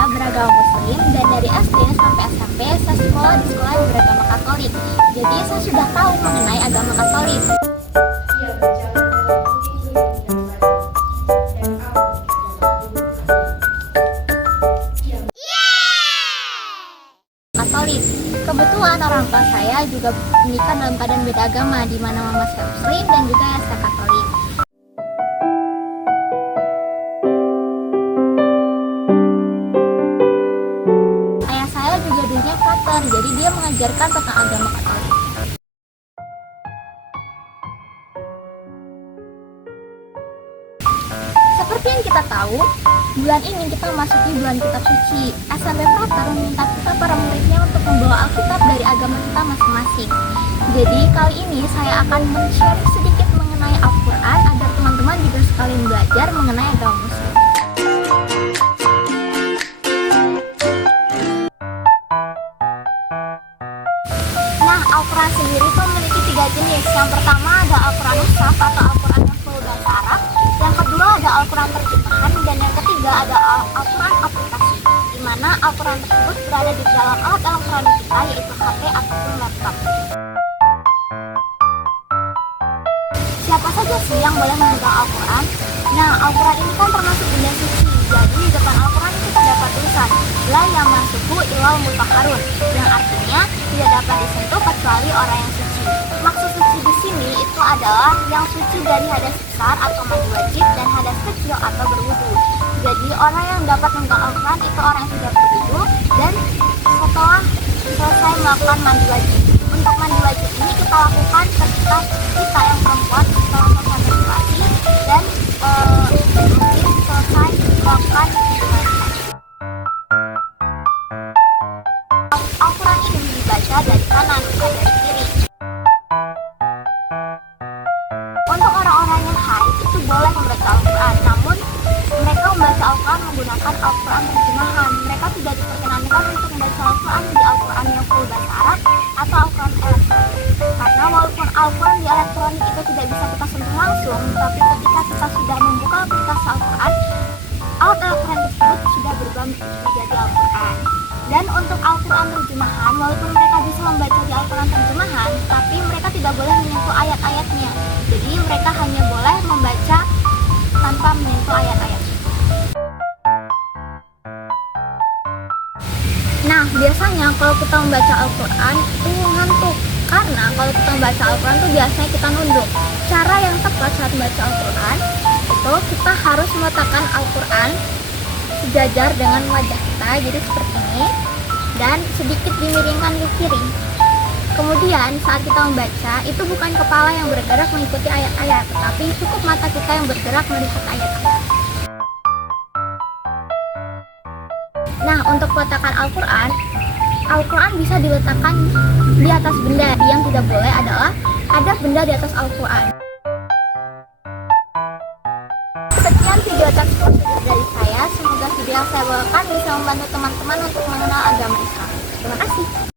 saya beragama Muslim dan dari SD sampai SMP saya sekolah di sekolah yang beragama Katolik. Jadi saya sudah tahu mengenai agama Katolik. Katolik. Kebetulan orang tua saya juga menikah dalam keadaan beda agama, di mana mama saya Muslim dan juga ayah saya Katolik. Ayah saya juga dulunya frater, jadi dia mengajarkan tentang agama Katolik. Seperti yang kita tahu, bulan ini kita memasuki bulan kitab suci. SMP Frater meminta kita para muridnya untuk membawa Alkitab dari agama kita masing-masing. Jadi kali ini saya akan men-share sedikit mengenai Al-Quran agar teman-teman juga sekalian belajar mengenai agama Muslim. Nah, Al-Quran sendiri itu memiliki 3 jenis. Yang pertama ada Al-Quran Mushaf atau Al-Quran yang full bahasa Arab. Yang kedua ada Al-Quran terjemahan dan yang ketiga ada Al-Quran aplikasi, di mana Al-Quran tersebut berada di dalam alat elektronik kita, yaitu HP ataupun laptop. Siapa saja sih yang boleh memegang Al-Quran? Nah, Al-Quran ini kan termasuk benda suci, jadi di depan Al-Quran itu terdapat tulisan La yamassuhu illal mutahharun, yang artinya tidak dapat disentuh kecuali orang yang suci. Maksud suci di sini itu adalah yang suci dari hadas besar atau mandi wajib dan hadas kecil atau berwudu. Jadi orang yang dapat memegang Al-Quran itu orang yang sudah berwudu dan setelah selesai melakukan mandi wajib. Untuk mandi wajib ini kita lakukan ketika kita yang perempuan setelah selesai menstruasi dan mungkin selesai melakukan Al-Quran ini dibaca dari kanan bukan dari kiri. Untuk orang-orang yang haid itu boleh membaca Al-Quran, namun mereka membaca Al-Quran menggunakan Al-Quran terjemahan. Mereka tidak diperkenankan untuk membaca Al-Quran di Al-Quran yang full bahasa Arab atau Al-Quran elektronik. Karena walaupun Al-Quran di elektronik itu tidak bisa kita sentuh langsung, tapi ketika kita sudah membuka aplikasi Al-Quran, alat Al-Quran tersebut sudah berubah menjadi Al-Quran. Dan untuk Al-Quran terjemahan, walaupun mereka bisa membaca di Al-Quran terjemahan, tapi mereka tidak boleh menyentuh ayat-ayatnya. Jadi mereka hanya boleh membaca tanpa menyentuh ayat-ayat. Nah, biasanya kalau kita membaca Al-Quran itu ngantuk. Karena kalau kita membaca Al-Quran itu biasanya kita nunduk. Cara yang tepat saat membaca Al-Quran itu kita harus meletakkan Al-Quran sejajar dengan wajah kita, jadi seperti ini, dan sedikit dimiringkan ke kiri. Kemudian saat kita membaca, itu bukan kepala yang bergerak mengikuti ayat-ayat, tapi cukup mata kita yang bergerak melihat ayat-ayat. Nah, untuk peletakan Al-Quran, Al-Quran bisa diletakkan di atas benda. Yang tidak boleh adalah ada benda di atas Al-Quran. Sekian video tersebut dari saya. Semoga video yang saya bawakan bisa membantu teman-teman untuk mengenal agama Islam. Terima kasih.